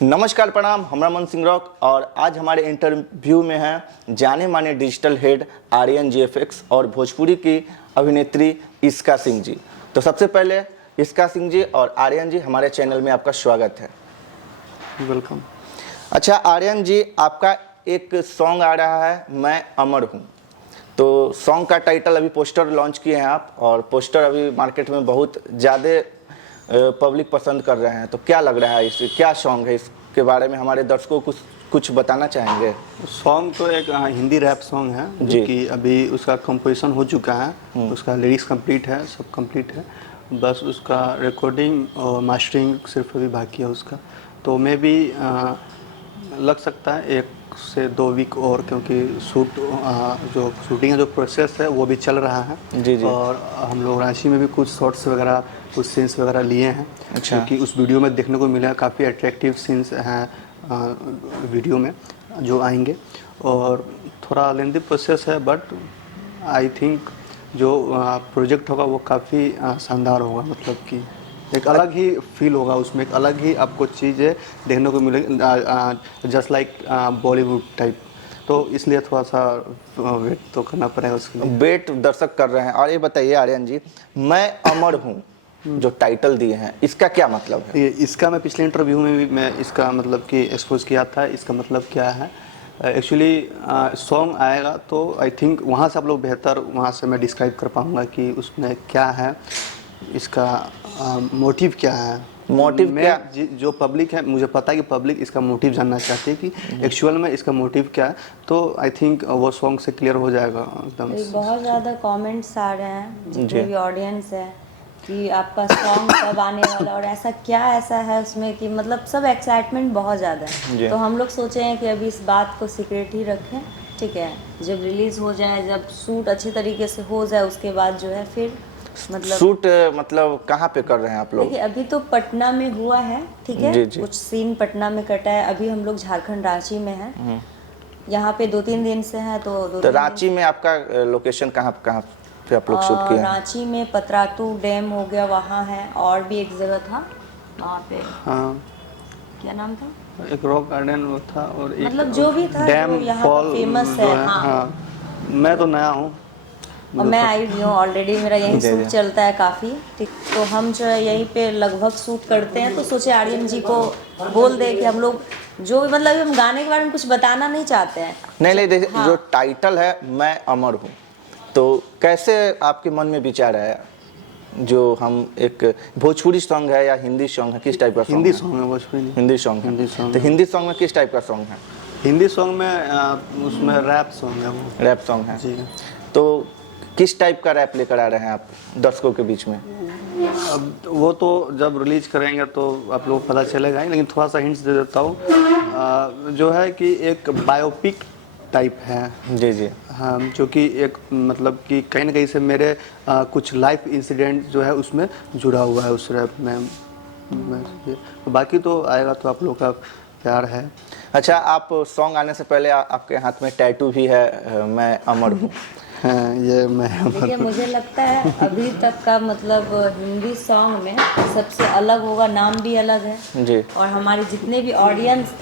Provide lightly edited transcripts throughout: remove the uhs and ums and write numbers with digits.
नमस्कार प्रणाम, हमरा मन सिंह रॉक और आज हमारे इंटरव्यू में हैं जाने माने डिजिटल हेड आर्यन जीएफएक्स और भोजपुरी की अभिनेत्री इसका सिंह जी। तो सबसे पहले इसका सिंह जी और आर्यन जी, हमारे चैनल में आपका स्वागत है। वेलकम। अच्छा आर्यन जी, आपका एक सॉन्ग आ रहा है मैं अमर हूँ। तो सॉन्ग का टाइटल अभी पोस्टर लॉन्च किए हैं आप, और पोस्टर अभी मार्केट में बहुत ज़्यादा पब्लिक पसंद कर रहे हैं। तो क्या लग रहा है, इस क्या सॉन्ग है, इसके बारे में हमारे दर्शकों को कुछ बताना चाहेंगे? सॉन्ग तो एक हिंदी रैप सॉन्ग है जो कि अभी उसका कंपोजिशन हो चुका है, उसका लिरिक्स कंप्लीट है, सब कंप्लीट है, बस उसका रिकॉर्डिंग और मास्टरिंग सिर्फ अभी बाकी है उसका। तो मे भी लग सकता है 1 से 2 वीक और, क्योंकि जो शूटिंग का जो प्रोसेस है वो भी चल रहा है। जी। और हम लोग रांची में भी कुछ शॉट्स वगैरह, कुछ सीन्स वगैरह लिए हैं। अच्छा। क्योंकि उस वीडियो में देखने को मिला काफ़ी अट्रैक्टिव सीन्स हैं वीडियो में जो आएंगे, और थोड़ा लेंथी प्रोसेस है, बट आई थिंक जो प्रोजेक्ट होगा वो काफ़ी शानदार होगा। मतलब कि एक अलग ही फील होगा उसमें, एक अलग ही आपको चीज़ें देखने को मिलेगी, जस्ट लाइक बॉलीवुड टाइप। तो इसलिए थोड़ा सा वेट तो करना पड़ेगा उसके लिए। वेट दर्शक कर रहे हैं। और ये बताइए आर्यन जी, मैं अमर हूँ जो टाइटल दिए हैं, इसका क्या मतलब है? इसका मैं पिछले इंटरव्यू में भी मैं इसका मतलब कि एक्सपोज किया था। इसका मतलब क्या है, एक्चुअली सॉन्ग आएगा तो आई थिंक वहाँ से आप लोग बेहतर वहाँ से मैं डिस्क्राइब कर पाऊँगा कि उसमें क्या है, इसका मोटिव क्या है। मोटिव क्या? जो पब्लिक है, मुझे पता है कि पब्लिक इसका मोटिव जानना चाहती है कि एक्चुअल में इसका मोटिव क्या है। तो आई थिंक वो सॉन्ग से क्लियर हो जाएगा एकदम। बहुत ज़्यादा कमेंट्स आ रहे हैं जितने भी ऑडियंस है कि आपका सॉन्ग कब आने वाला, और ऐसा क्या ऐसा है उसमें कि मतलब सब एक्साइटमेंट बहुत ज़्यादा है। तो हम लोग सोचे हैं कि अभी इस बात को सीक्रेट ही रखें, ठीक है। जब रिलीज़ हो जाए, जब शूट अच्छी तरीके से हो जाए, उसके बाद जो है फिर मतलब शूट मतलब कहाँ पे कर रहे हैं आप लोग? देखिए अभी तो पटना में हुआ है, ठीक है। जी। कुछ सीन पटना में कटा है। अभी हम लोग झारखंड रांची में हैं, यहाँ पे 2-3 दिन से हैं। तो रांची में आपका लोकेशन कहाँ पे आप लोग शूट किए हैं? रांची में पतरातू डैम हो गया, वहाँ है, और भी एक जगह था वहाँ पे। हाँ, क्या नाम था? एक रॉक गार्डन वो था, और एक मतलब जो भी था, डैम जो यहाँ फॉल फेमस है। हाँ। मैं तो नया हूँ और मैं आई हुई हूँ ऑलरेडी, मेरा यहीं शूट चलता है काफ़ी, ठीक। तो हम जो है यहीं पे लगभग शूट करते हैं। तो सोचे आर्यन जी को बोल दे कि हम लोग जो भी, मतलब हम गाने के बारे में कुछ बताना नहीं चाहते हैं। नहीं देखिए, जो टाइटल है मैं अमर हूँ, तो कैसे आपके मन में विचार आया? जो हम एक भोजपुरी सॉन्ग है या हिंदी सॉन्ग है, किस टाइप का सॉन्ग? हिंदी सॉन्ग है, भोजपुरी नहीं। हिंदी सॉन्ग है। तो हिंदी सॉन्ग में किस टाइप का सॉन्ग है? हिंदी सॉन्ग में उसमें रैप सॉन्ग है, वो रैप सॉन्ग है जी। तो किस टाइप का रैप लेकर आ रहे हैं आप दर्शकों के बीच में? अब वो तो जब रिलीज करेंगे तो आप लोग पता चलेगा ही, लेकिन थोड़ा सा हिंट्स दे देता हूँ। जो है कि एक बायोपिक टाइप है। जी। हाँ, जो कि एक मतलब कि कहीं ना कहीं से मेरे कुछ लाइफ इंसिडेंट जो है उसमें जुड़ा हुआ है उस रैप में। बाकी तो आएगा तो आप लोग का प्यार है। अच्छा, आप सॉन्ग आने से पहले आपके हाथ में टैटू भी है मैं अमर हूँ। हाँ, ये मैं देखिए मुझे लगता है अभी तक का मतलब हिंदी सॉन्ग में सबसे अलग होगा, नाम भी अलग है जी। और हमारे जितने भी ऑडियंस,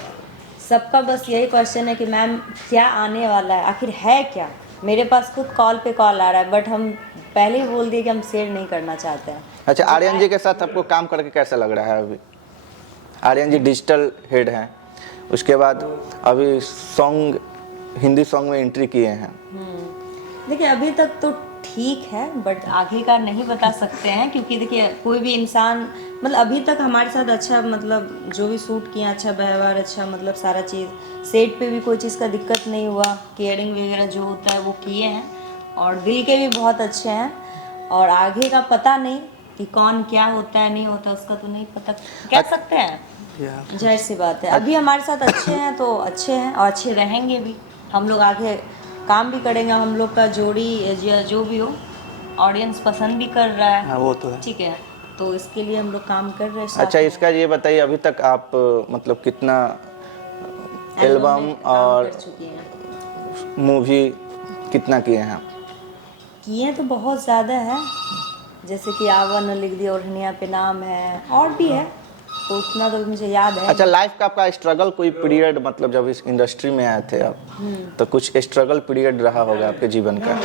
सबका बस यही क्वेश्चन है कि मैम क्या आने वाला है, आखिर है क्या। मेरे पास खुद कॉल पे कॉल आ रहा है, बट हम पहले ही बोल दिए कि हम शेयर नहीं करना चाहते हैं। अच्छा, आर्यन जी के साथ आपको काम करके कैसा लग रहा है? अभी आर्यन जी डिजिटल हेड हैं, उसके बाद अभी सॉन्ग हिंदी सॉन्ग में एंट्री किए हैं। देखिए अभी तक तो ठीक है, बट आगे का नहीं बता सकते हैं, क्योंकि देखिए कोई भी इंसान मतलब अभी तक हमारे साथ अच्छा, मतलब जो भी शूट किया अच्छा व्यवहार, अच्छा मतलब सारा चीज़ सेट पे भी कोई चीज़ का दिक्कत नहीं हुआ। केयरिंग वगैरह जो होता है वो किए हैं, और दिल के भी बहुत अच्छे हैं। और आगे का पता नहीं कि कौन क्या होता है नहीं होता, उसका तो नहीं पता कह सकते हैं, जाहिर सी बात है। अभी हमारे साथ अच्छे हैं तो अच्छे हैं, और अच्छे रहेंगे भी। हम लोग आगे काम भी करेंगे, हम लोग का जोड़ी जो भी हो ऑडियंस पसंद भी कर रहा है। हाँ, वो तो है। ठीक है, तो इसके लिए हम लोग काम कर रहे हैं साथ अच्छा, में। इसका ये बताइए, अभी तक आप मतलब कितना एल्बम में काम और कर चुकी हैं? मूवी कितना किए हैं? किए तो बहुत ज़्यादा है, जैसे कि आवा न लिख दिया, ओढ़निया पे नाम है, और भी है। तो उतना तो मुझे याद है। अच्छा, लाइफ का आपका स्ट्रगल कोई पीरियड, मतलब जब इस इंडस्ट्री में आए थे आप, तो कुछ स्ट्रगल पीरियड रहा होगा आपके जीवन का?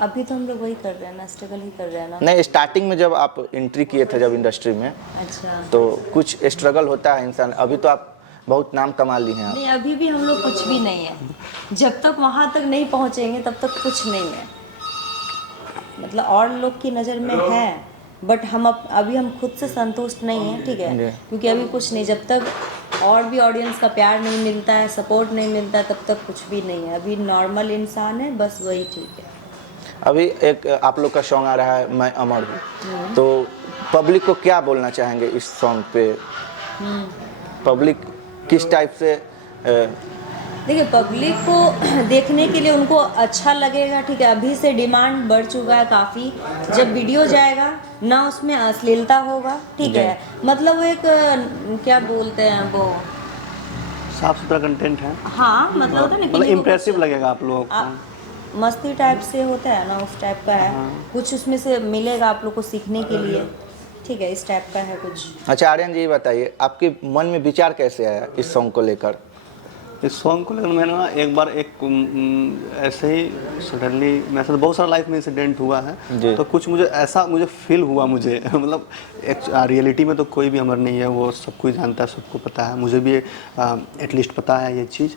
अभी तो हम लोग वही कर रहे हैं ना, स्ट्रगल ही कर रहे हैं ना। नहीं, स्टार्टिंग में जब आप एंट्री किए थे जब इंडस्ट्री में, अच्छा, तो कुछ स्ट्रगल होता है इंसान। अभी तो आप बहुत नाम कमा ली हैं आप। नहीं अभी भी हम लोग कुछ भी नहीं है। जब तक वहाँ तक नहीं पहुँचेंगे तब तक कुछ नहीं है। मतलब और लोग की नज़र में है, बट अभी हम खुद से संतुष्ट नहीं हैं, ठीक है, क्योंकि अभी कुछ नहीं। जब तक और भी ऑडियंस का प्यार नहीं मिलता है, सपोर्ट नहीं मिलता है, तब तक कुछ भी नहीं है। अभी नॉर्मल इंसान है, बस वही ठीक है। अभी एक आप लोग का सॉन्ग आ रहा है मैं अमर हूँ, तो पब्लिक को क्या बोलना चाहेंगे इस सॉन्ग पे? पब्लिक किस टाइप से देखिए, पब्लिक को देखने के लिए उनको अच्छा लगेगा, ठीक है। अभी से डिमांड बढ़ चुका है काफ़ी। जब वीडियो जाएगा ना, उसमें अश्लीलता होगा, ठीक है। मतलब वो एक क्या बोलते हैं वो, साफ सुथरा कंटेंट है। हाँ मतलब होता है ना, मतलब इम्प्रेसिव लगेगा आप लोगों को। मस्ती टाइप से होता है ना, उस टाइप का है। कुछ उसमें से मिलेगा आप लोग को सीखने के लिए, ठीक है, इस टाइप का है कुछ। अच्छा आर्यन जी, बताइए आपके मन में विचार कैसे आया इस सॉन्ग को लेकर? इस सॉन्ग को लेकर मैंने ना एक बार ऐसे ही सडनली, मेरे साथ बहुत सारा लाइफ में इंसिडेंट हुआ है, तो कुछ मुझे फील हुआ मुझे मतलब एक रियलिटी में तो कोई भी अमर नहीं है, वो सब कुछ जानता है, सबको पता है, मुझे भी एटलीस्ट पता है ये चीज़।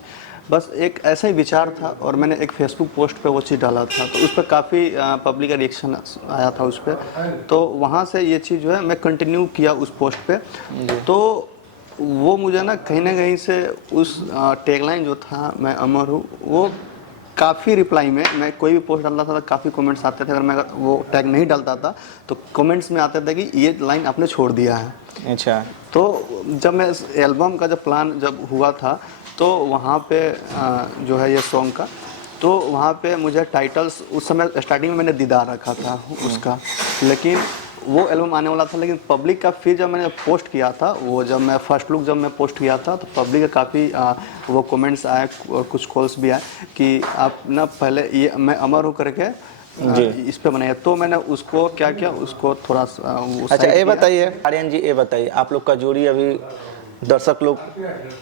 बस एक ऐसा ही विचार था और मैंने एक फेसबुक पोस्ट पे वो चीज़ डाला था, तो उस पर काफ़ी पब्लिक का रिएक्शन आया था उस पर। तो वहाँ से ये चीज़ जो है मैं कंटिन्यू किया उस पोस्ट पे। तो वो मुझे ना कहीं से उस टैगलाइन जो था मैं अमर हूँ, वो काफ़ी रिप्लाई में, मैं कोई भी पोस्ट डालता था तो काफ़ी कमेंट्स आते थे। अगर मैं वो टैग नहीं डालता था तो कमेंट्स में आते थे कि ये लाइन आपने छोड़ दिया है। अच्छा, तो जब मैं इस एल्बम का जब प्लान जब हुआ था, तो वहाँ पे जो है ये सॉन्ग का, तो वहाँ पे मुझे टाइटल्स उस समय स्टार्टिंग में मैंने दीदार रखा था उसका, लेकिन वो एल्बम आने वाला था। लेकिन पब्लिक का फिर जब मैंने पोस्ट किया था, वो जब मैं फर्स्ट लुक जब मैं पोस्ट किया था, तो पब्लिक का काफ़ी वो कमेंट्स आए और कुछ कॉल्स भी आए कि आप ना पहले ये मैं अमर हूँ करके इस पे बनाया। तो मैंने उसको क्या किया, उसको थोड़ा अच्छा ये बताइए आर्यन जी, ये बताइए आप लोग का जोड़ी अभी दर्शक लोग,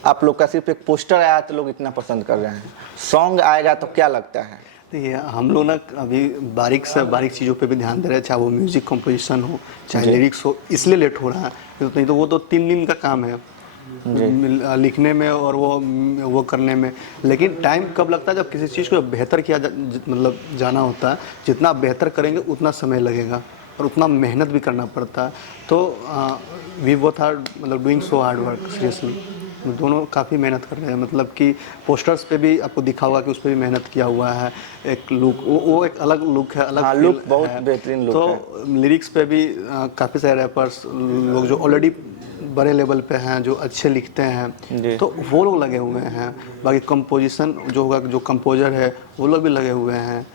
आप लोग का सिर्फ एक पोस्टर आया तो लोग इतना पसंद कर रहे हैं, सॉन्ग आएगा तो क्या लगता है? देखिए, हम लोग ना अभी बारीक से बारीक चीज़ों पे भी ध्यान दे रहे हैं, चाहे वो म्यूज़िक कंपोजिशन हो, चाहे लिरिक्स हो, इसलिए लेट हो रहा है। नहीं तो वो तो 3 दिन का काम है लिखने में और वो करने में। लेकिन टाइम कब लगता है, जब किसी चीज़ को बेहतर किया मतलब जाना होता है। जितना आप बेहतर करेंगे उतना समय लगेगा और उतना मेहनत भी करना पड़ता है। तो वी बोथ आर मतलब doing so hard work, seriously दोनों काफ़ी मेहनत कर रहे हैं। मतलब कि पोस्टर्स पे भी आपको दिखा हुआ कि उस पर भी मेहनत किया हुआ है। एक लुक, वो एक अलग लुक है, अलग लुक बहुत बेहतरीन लुक है। तो लिरिक्स पे भी काफ़ी सारे रैपर्स लोग जो ऑलरेडी बड़े लेवल पे हैं, जो अच्छे लिखते हैं, तो वो लोग लगे हुए हैं। बाकी कंपोजिशन जो होगा, जो कंपोजर है वो लोग भी लगे हुए हैं।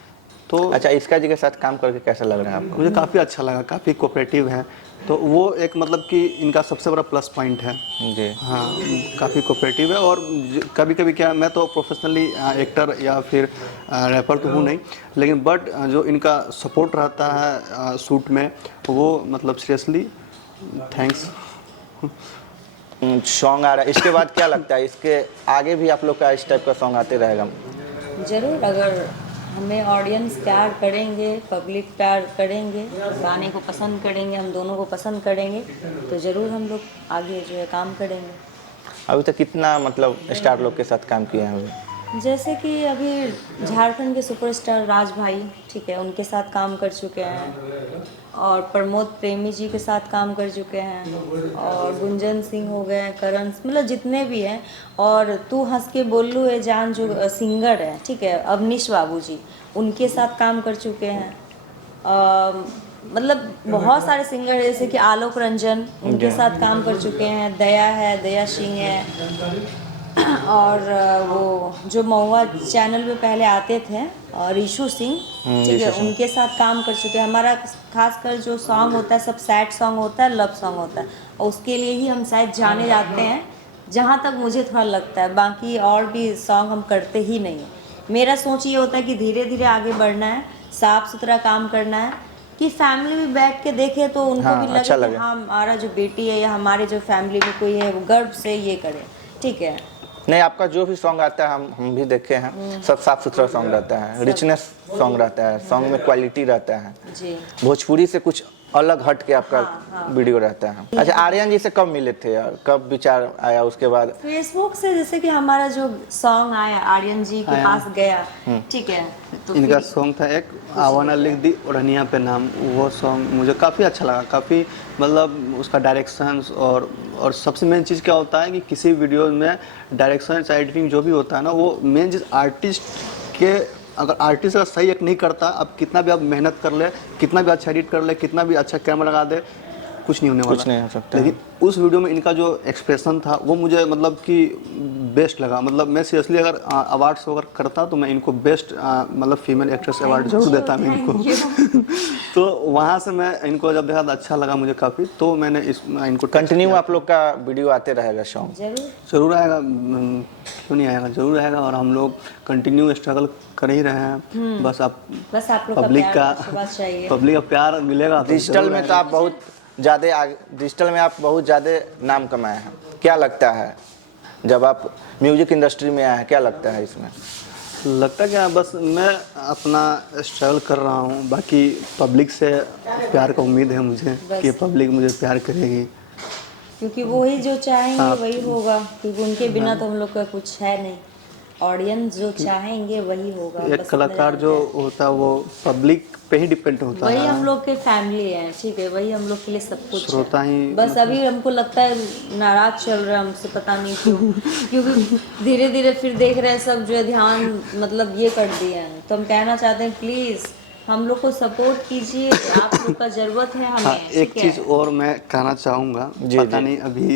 तो अच्छा, इसका जी के साथ काम करके कैसा लग रहा है आपको? मुझे काफ़ी अच्छा लगा, काफ़ी कोऑपरेटिव है। तो वो एक मतलब कि इनका सबसे बड़ा प्लस पॉइंट है जी। हाँ, काफ़ी कोऑपरेटिव है। और कभी कभी क्या, मैं तो प्रोफेशनली एक्टर या फिर रैपर तो हूँ नहीं, लेकिन बट जो इनका सपोर्ट रहता है शूट में, वो मतलब सीरियसली थैंक्स। सॉन्ग आ रहा है, इसके बाद क्या लगता है इसके आगे भी आप लोग का इस टाइप का सॉन्ग आते रहेगा? जरूर, अगर हमें ऑडियंस प्यार करेंगे, पब्लिक प्यार करेंगे, गाने को पसंद करेंगे, हम दोनों को पसंद करेंगे, तो ज़रूर हम लोग आगे जो है काम करेंगे। अभी तक कितना मतलब स्टार लोग के साथ काम किए हैं अभी? जैसे कि अभी झारखंड के सुपरस्टार राज भाई, ठीक है, उनके साथ काम कर चुके हैं, और प्रमोद प्रेमी जी के साथ काम कर चुके हैं, और गुंजन सिंह हो गए, करण, मतलब जितने भी हैं। और तू हंस के बोलू है जान जो सिंगर है, ठीक है, अवनीश बाबू जी, उनके साथ काम कर चुके हैं। मतलब बहुत सारे सिंगर हैं, जैसे कि आलोक रंजन, उनके साथ काम कर चुके हैं। दया है, दया सिंह है, और वो जो महुआ चैनल पे पहले आते थे, और ईशू सिंह, ठीक है, उनके साथ काम कर चुके हैं। हमारा खासकर जो सॉन्ग होता है सब सैड सॉन्ग होता है, लव सॉन्ग होता है, और उसके लिए ही हम शायद जाने जाते हैं, जहाँ तक मुझे थोड़ा लगता है। बाकी और भी सॉन्ग हम करते ही नहीं हैं। मेरा सोच ये होता है कि धीरे धीरे आगे बढ़ना है, साफ़ सुथरा काम करना है, कि फैमिली में बैठ के देखे तो उनको हाँ, भी लगे अच्छा कि लगे। हाँ हमारा जो बेटी है या हमारे जो फैमिली में कोई है वो गर्व से ये करे। ठीक है। नहीं, आपका जो भी सॉन्ग आता है हम भी देखे हैं, सब साफ सुथरा सॉन्ग रहता है, रिचनेस सॉन्ग रहता है, सॉन्ग में क्वालिटी रहता है, जी। भोजपुरी से कुछ अलग हट के आपका हाँ। वीडियो रहता है। अच्छा, आर्यन जी से कब मिले थे यार, कब विचार आया उसके बाद? फेसबुक से जैसे कि हमारा जो सॉन्ग आया आर्यन जी के पास गया, ठीक है, तो इनका फिर सॉन्ग था एक आवाना लिख दी ओढ़निया पे नाम, वो सॉन्ग मुझे काफ़ी अच्छा लगा, काफ़ी मतलब उसका डायरेक्शंस और सबसे मेन चीज़ क्या होता है कि किसी वीडियो में डायरेक्शन एडिटिंग जो भी होता है ना, वो मेन चीज़ आर्टिस्ट के, अगर आर्टिस्ट अगर सही एक नहीं करता, अब कितना भी आप मेहनत कर ले, कितना भी अच्छा एडिट कर ले, कितना भी अच्छा कैमरा लगा दे, कुछ नहीं होने वाला। कुछ नहीं हो सकता। लेकिन उस वीडियो में इनका जो एक्सप्रेशन था वो मुझे मतलब कि बेस्ट लगा। मतलब मैं सीरियसली अगर अवार्ड्स वगैरह करता तो मैं इनको बेस्ट मतलब फीमेल एक्ट्रेस अवार्ड जरूर देता मैं इनको। तो वहाँ से मैं इनको जब देखा तो अच्छा लगा मुझे काफ़ी, तो मैंने इनको कंटिन्यू आप लोग का वीडियो आते रहेगा सॉन्ग? जरूर जरूर आएगा, क्यों नहीं आएगा, जरूर आएगा। और हम लोग कंटिन्यू स्ट्रगल कर ही रहे हैं, बस आप लोग पब्लिक का आशीर्वाद चाहिए। पब्लिक का प्यार मिलेगा तो डिजिटल जरूर में तो आएगा। आप बहुत ज़्यादा डिजिटल में आप बहुत ज़्यादा नाम कमाए हैं, क्या लगता है जब आप म्यूजिक इंडस्ट्री में आए हैं, क्या लगता है इसमें? लगता क्या है, बस मैं अपना स्ट्रगल कर रहा हूँ, बाकी पब्लिक से प्यार का उम्मीद है मुझे कि पब्लिक मुझे प्यार करेगी। क्योंकि वही जो चाहेंगे वही होगा, क्योंकि उनके बिना तो हम लोग का कुछ है नहीं। ऑडियंस जो चाहेंगे वही होगा। एक बस कलाकार जो होता है वो पब्लिक पे ही डिपेंड होता वही है। हम लोग के फैमिली है, ठीक है, वही हम लोग के लिए सब कुछ श्रोता है। ही बस अभी हमको लगता है नाराज चल रहा है हमसे, पता नहीं क्यों। क्योंकि धीरे धीरे फिर देख रहे हैं सब जो है ध्यान मतलब ये कर दिए हैं, तो हम कहना चाहते हैं प्लीज हम लोग को सपोर्ट कीजिए, आप लोग का जरूरत है हमें। हाँ, एक ठीक है? चीज़ और मैं कहना चाहूँगा, पता नहीं अभी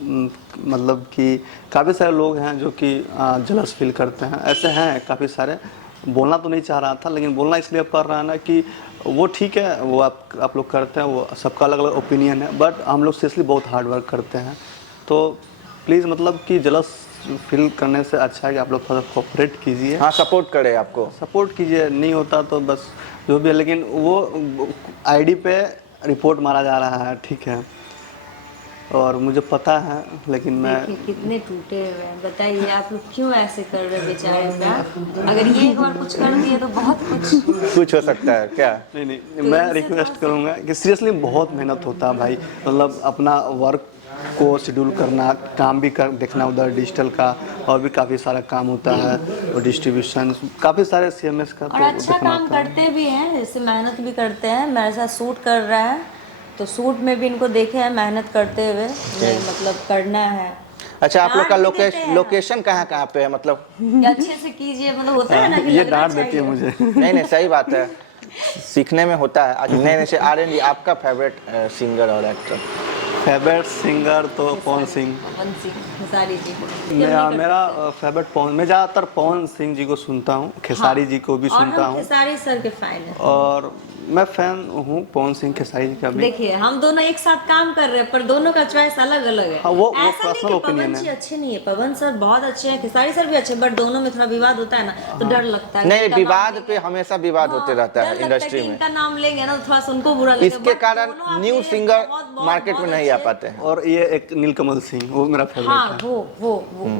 मतलब कि काफ़ी सारे लोग हैं जो कि जलस फील करते हैं, ऐसे हैं काफ़ी सारे। बोलना तो नहीं चाह रहा था, लेकिन बोलना इसलिए पड़ रहा है ना कि वो ठीक है, वो आप लोग करते हैं, वो सबका अलग अलग ओपिनियन है, बट हम लोग सीरियसली बहुत हार्ड वर्क करते हैं। तो प्लीज़ मतलब कि जलस फील करने से अच्छा है कि आप लोग थोड़ा कोऑपरेट कीजिए। हाँ, सपोर्ट करे, आपको सपोर्ट कीजिए, नहीं होता तो बस जो भी है। लेकिन वो आईडी पे रिपोर्ट मारा जा रहा है, ठीक है, और मुझे पता है, लेकिन मैं देखिए कितने टूटे हुए हैं, बताइए आप लोग क्यों ऐसे कर रहे हैं बेचारे पे? अगर ये एक बार कुछ कर दिए तो बहुत कुछ हो सकता है क्या? नहीं मैं रिक्वेस्ट करूँगा कि सीरियसली बहुत मेहनत होता है भाई, मतलब अपना वर्क को शेड्यूल करना, काम भी कर देखना उधर डिजिटल का, और भी काफ़ी सारा काम होता है, और डिस्ट्रीब्यूशन काफ़ी सारे CMS का और तो अच्छा देखना काम होता है। करते भी हैं, जैसे मेहनत भी करते हैं। मेरे साथ शूट कर रहा है तो शूट में भी इनको देखे हैं मेहनत करते हुए, नहीं मतलब करना है। अच्छा, आप लोग का डांट भी देते हैं। लोकेशन कहाँ पे है, मतलब? कि अच्छे से कीजिए, मतलब होता है ना कि ये लगना डांट देती है चाहिए। मुझे। नहीं, सही बात है, सीखने में होता है। आज नए से आर्यन जी, आपका फेवरेट सिंगर और एक्टर? फेवरेट सिंगर तो पवन सिंह। पवन सिंह, खेसारी जी। मेरा फेवरेट पवन, मैं ज़्यादातर पवन सिंह जी को सुनता हूँ, खेसारी जी को भी और सुनता हम हूँ, खेसारी सर के फैन हैं। और मैं फैन हूँ पवन सिंह खेसारी जी का भी। देखिए हम दोनों एक साथ काम कर रहे हैं, पर दोनों का चॉइस अलग अलग है। हाँ, वो ऐसा नहीं पर्सनल कि ओपिनियन पवन जी है। अच्छे नहीं है, पवन सर बहुत अच्छे हैं, खेसारी सर भी अच्छे, बट दोनों में थोड़ा विवाद होता है ना, तो डर लगता है। नहीं, इनका विवाद नाम पे लेंगे- हमेशा विवाद होते रहता डर है लगता इंडस्ट्री कि में। इनका नाम लेंगे ना तो थोड़ा सा उनको बुरा लगेगा। इसके but कारण दोनों आप न्यू मेरे सिंगर बहुत मार्केट में नहीं आ अच्छे- पाते हैं। और ये एक नीलकमल सिंह, वो मेरा फेवरेट हाँ, है।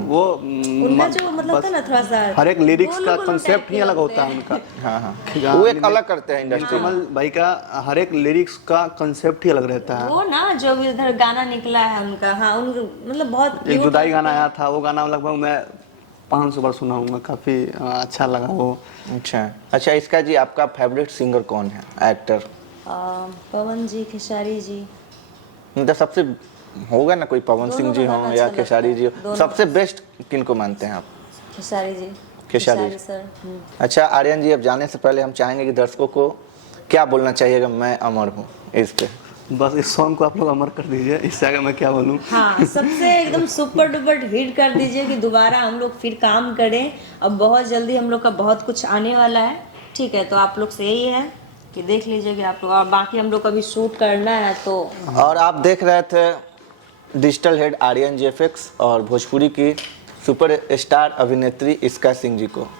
वो उनका जो मतलब होता है ना थोड़ा सा, हर एक लिरिक्स का गोलू-गोलू कंसेप्ट टाइप ही के अलग होते होता है हैं। उनका। हाँ, वो एक अलग करते हैं इंडस्ट्री में। नीलकमल भाई का हर एक लिरिक्स का कंसेप्ट ही अलग रहता है। वो ना जो भी उधर गाना निकला है उनका, हाँ उनको मतलब बहुत एक cute जुदाई लगता गाना है। आया था, वो गाना लगभग मैं 500 बार सुना हूँगा, काफ़ी अच्छा लगा वो। अच्छा, इसका जी आपका फेवरेट सिंगर कौन है, एक्टर? पवन जी, खेसारी जी। मतलब सबसे होगा ना कोई, पवन सिंह जी दोनों हो का या अच्छा खेसारी जी लगता है, हो, दोनों। सबसे बेस्ट किनको मानते हैं आप? खेसारी जी। खेसारी सर। अच्छा आर्यन जी, अब जाने से पहले हम चाहेंगे कि दर्शकों को क्या बोलना चाहिएगा, मैं अमर हूँ, इस पे? बस इस सॉन्ग को आप लोग अमर कर दीजिए, इससे आगे मैं क्या बोलूँ। हाँ, सबसे एकदम सुपर डुपर हिट कर दीजिए कि दोबारा हम लोग फिर काम करें। अब बहुत जल्दी हम लोग का बहुत कुछ आने वाला है, ठीक है, तो आप लोग से यही है कि देख लीजिए कि आप लोग, और बाकी हम लोग का भी शूट करना है तो। और आप देख रहे थे डिजिटल हेड आर्यन JFX और भोजपुरी की सुपर स्टार अभिनेत्री स्काई सिंह जी को।